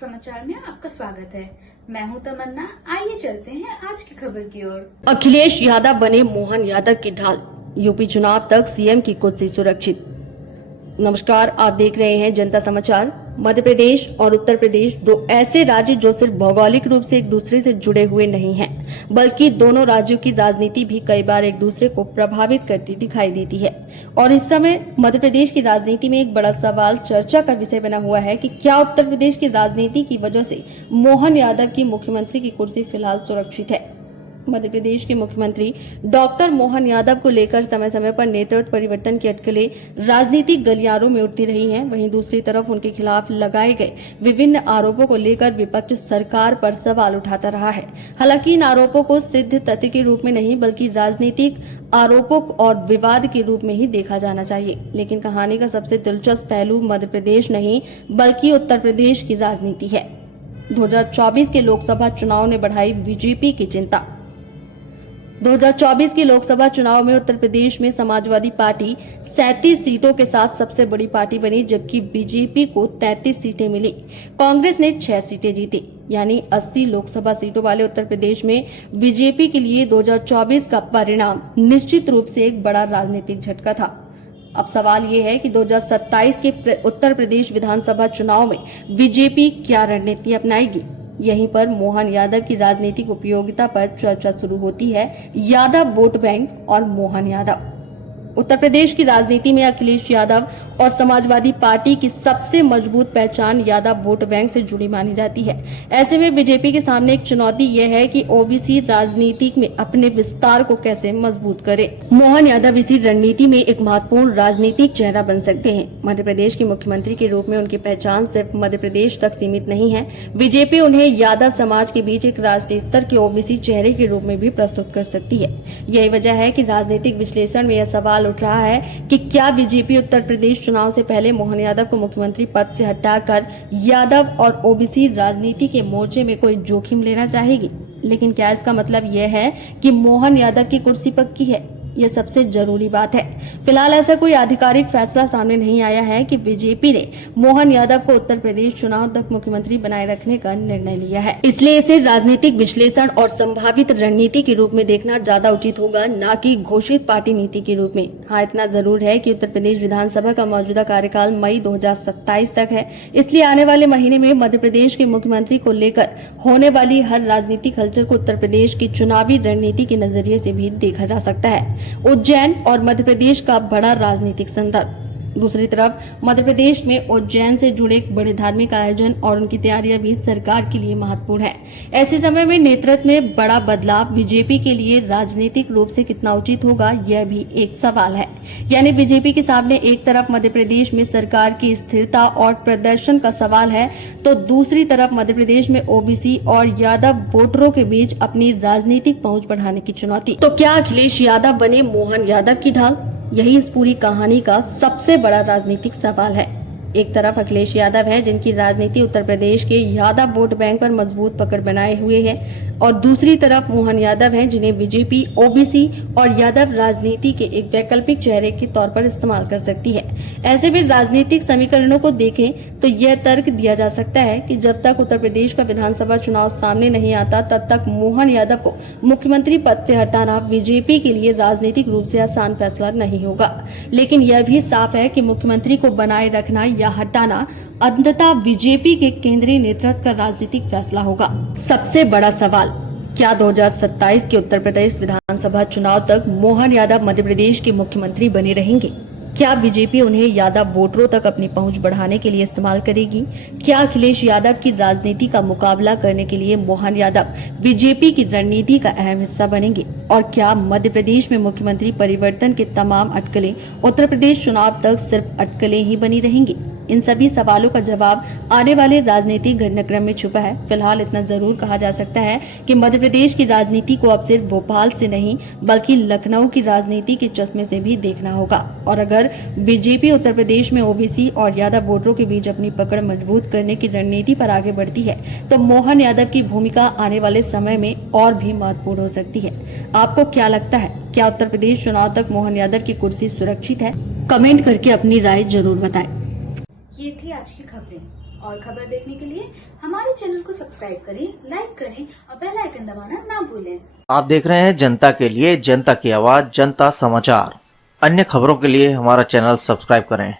समाचार में आपका स्वागत है। मैं हूं तमन्ना। आइए चलते हैं आज की खबर की ओर। अखिलेश यादव बने मोहन यादव की ढाल, यूपी चुनाव तक सीएम की कुर्सी सुरक्षित। नमस्कार, आप देख रहे हैं जनता समाचार। मध्य प्रदेश और उत्तर प्रदेश दो ऐसे राज्य जो सिर्फ भौगोलिक रूप से एक दूसरे से जुड़े हुए नहीं हैं, बल्कि दोनों राज्यों की राजनीति भी कई बार एक दूसरे को प्रभावित करती दिखाई देती है। और इस समय मध्य प्रदेश की राजनीति में एक बड़ा सवाल चर्चा का विषय बना हुआ है कि क्या उत्तर प्रदेश की राजनीति की वजह से मोहन यादव की मुख्यमंत्री की कुर्सी फिलहाल सुरक्षित है। मध्य प्रदेश के मुख्यमंत्री डॉक्टर मोहन यादव को लेकर समय समय पर नेतृत्व परिवर्तन की अटकलें राजनीतिक गलियारों में उठती रही हैं। वहीं दूसरी तरफ उनके खिलाफ लगाए गए विभिन्न आरोपों को लेकर विपक्ष सरकार पर सवाल उठाता रहा है। हालांकि इन आरोपों को सिद्ध तथ्य के रूप में नहीं बल्कि राजनीतिक आरोपों और विवाद के रूप में ही देखा जाना चाहिए। लेकिन कहानी का सबसे दिलचस्प पहलू मध्य प्रदेश नहीं बल्कि उत्तर प्रदेश की राजनीति है। 2024 के लोकसभा चुनाव ने बढ़ाई बीजेपी की चिंता। 2024 के लोकसभा चुनाव में उत्तर प्रदेश में समाजवादी पार्टी 37 सीटों के साथ सबसे बड़ी पार्टी बनी, जबकि बीजेपी को 33 सीटें मिली। कांग्रेस ने 6 सीटें जीती, यानी 80 लोकसभा सीटों वाले उत्तर प्रदेश में बीजेपी के लिए 2024 का परिणाम निश्चित रूप से एक बड़ा राजनीतिक झटका था। अब सवाल ये है कि 2027 के उत्तर प्रदेश विधानसभा चुनाव में बीजेपी क्या रणनीति अपनाएगी। यहीं पर मोहन यादव की राजनीतिक उपयोगिता पर चर्चा शुरू होती है। यादव वोट बैंक और मोहन यादव। उत्तर प्रदेश की राजनीति में अखिलेश यादव और समाजवादी पार्टी की सबसे मजबूत पहचान यादव वोट बैंक से जुड़ी मानी जाती है। ऐसे में बीजेपी के सामने एक चुनौती यह है कि ओबीसी राजनीति में अपने विस्तार को कैसे मजबूत करे। मोहन यादव इसी रणनीति में एक महत्वपूर्ण राजनीतिक चेहरा बन सकते हैं। मध्य प्रदेश के मुख्यमंत्री के रूप में उनकी पहचान सिर्फ मध्य प्रदेश तक सीमित नहीं है। बीजेपी उन्हें यादव समाज के बीच एक राष्ट्रीय स्तर के ओबीसी चेहरे के रूप में भी प्रस्तुत कर सकती है। यही वजह है कि राजनीतिक विश्लेषण में यह सवाल उठ रहा है कि क्या बीजेपी उत्तर प्रदेश चुनाव से पहले मोहन यादव को मुख्यमंत्री पद से हटाकर यादव और ओबीसी राजनीति के मोर्चे में कोई जोखिम लेना चाहेगी। लेकिन क्या इसका मतलब यह है कि मोहन यादव की कुर्सी पक्की है? यह सबसे जरूरी बात है। फिलहाल ऐसा कोई आधिकारिक फैसला सामने नहीं आया है कि बीजेपी ने मोहन यादव को उत्तर प्रदेश चुनाव तक मुख्यमंत्री बनाए रखने का निर्णय लिया है। इसलिए इसे राजनीतिक विश्लेषण और संभावित रणनीति के रूप में देखना ज्यादा उचित होगा, न कि घोषित पार्टी नीति के रूप में। हाँ, इतना जरूर है कि उत्तर प्रदेश विधानसभा का मौजूदा कार्यकाल मई 2027 तक है। इसलिए आने वाले महीने में मध्य प्रदेश के मुख्यमंत्री को लेकर होने वाली हर राजनीतिक हलचल को उत्तर प्रदेश की चुनावी रणनीति के नजरिए से भी देखा जा सकता है। उज्जैन और मध्य प्रदेश का बड़ा राजनीतिक संदर्भ। दूसरी तरफ मध्य प्रदेश में उज्जैन से जुड़े बड़े धार्मिक आयोजन और उनकी तैयारियां भी सरकार के लिए महत्वपूर्ण है। ऐसे समय में नेतृत्व में बड़ा बदलाव बीजेपी के लिए राजनीतिक रूप से कितना उचित होगा, यह भी एक सवाल है। यानी बीजेपी के सामने एक तरफ मध्य प्रदेश में सरकार की स्थिरता और प्रदर्शन का सवाल है, तो दूसरी तरफ मध्य प्रदेश में ओबीसी और यादव वोटरों के बीच अपनी राजनीतिक पहुंच बढ़ाने की चुनौती। तो क्या अखिलेश यादव बने मोहन यादव की ढाल? यही इस पूरी कहानी का सबसे बड़ा राजनीतिक सवाल है। एक तरफ अखिलेश यादव है, जिनकी राजनीति उत्तर प्रदेश के यादव वोट बैंक पर मजबूत पकड़ बनाए हुए है, और दूसरी तरफ मोहन यादव हैं, जिन्हें बीजेपी ओबीसी और यादव राजनीति के एक वैकल्पिक चेहरे के तौर पर इस्तेमाल कर सकती है। ऐसे में राजनीतिक समीकरणों को देखें तो यह तर्क दिया जा सकता है कि जब तक उत्तर प्रदेश का विधानसभा चुनाव सामने नहीं आता, तब तक मोहन यादव को मुख्यमंत्री पद से हटाना बीजेपी के लिए राजनीतिक रूप से आसान फैसला नहीं होगा। लेकिन यह भी साफ है कि मुख्यमंत्री को बनाए रखना या हटाना अंततः बीजेपी के केंद्रीय नेतृत्व का राजनीतिक फैसला होगा। सबसे बड़ा सवाल, क्या 2027 के उत्तर प्रदेश विधानसभा चुनाव तक मोहन यादव मध्य प्रदेश के मुख्यमंत्री बने रहेंगे? क्या बीजेपी उन्हें यादव वोटरों तक अपनी पहुंच बढ़ाने के लिए इस्तेमाल करेगी? क्या अखिलेश यादव की राजनीति का मुकाबला करने के लिए मोहन यादव बीजेपी की रणनीति का अहम हिस्सा बनेंगे? और क्या मध्य प्रदेश में मुख्यमंत्री परिवर्तन के तमाम अटकलें उत्तर प्रदेश चुनाव तक सिर्फ अटकलें ही बनी रहेंगी? इन सभी सवालों का जवाब आने वाले राजनीतिक घटनाक्रम में छुपा है। फिलहाल इतना जरूर कहा जा सकता है कि मध्य प्रदेश की राजनीति को अब सिर्फ भोपाल से नहीं बल्कि लखनऊ की राजनीति के चश्मे से भी देखना होगा। और अगर बीजेपी उत्तर प्रदेश में ओबीसी और यादव वोटरों के बीच अपनी पकड़ मजबूत करने की रणनीति पर आगे बढ़ती है, तो मोहन यादव की भूमिका आने वाले समय में और भी महत्वपूर्ण हो सकती है। आपको क्या लगता है? क्या उत्तर प्रदेश चुनाव तक मोहन यादव की कुर्सी सुरक्षित है? कमेंट करके अपनी राय जरूर बताएं। ये थी आज की खबरें। और खबर देखने के लिए हमारे चैनल को सब्सक्राइब करें, लाइक करें और बेल आइकन दबाना ना भूलें। आप देख रहे हैं जनता के लिए जनता की आवाज जनता समाचार। अन्य खबरों के लिए हमारा चैनल सब्सक्राइब करें।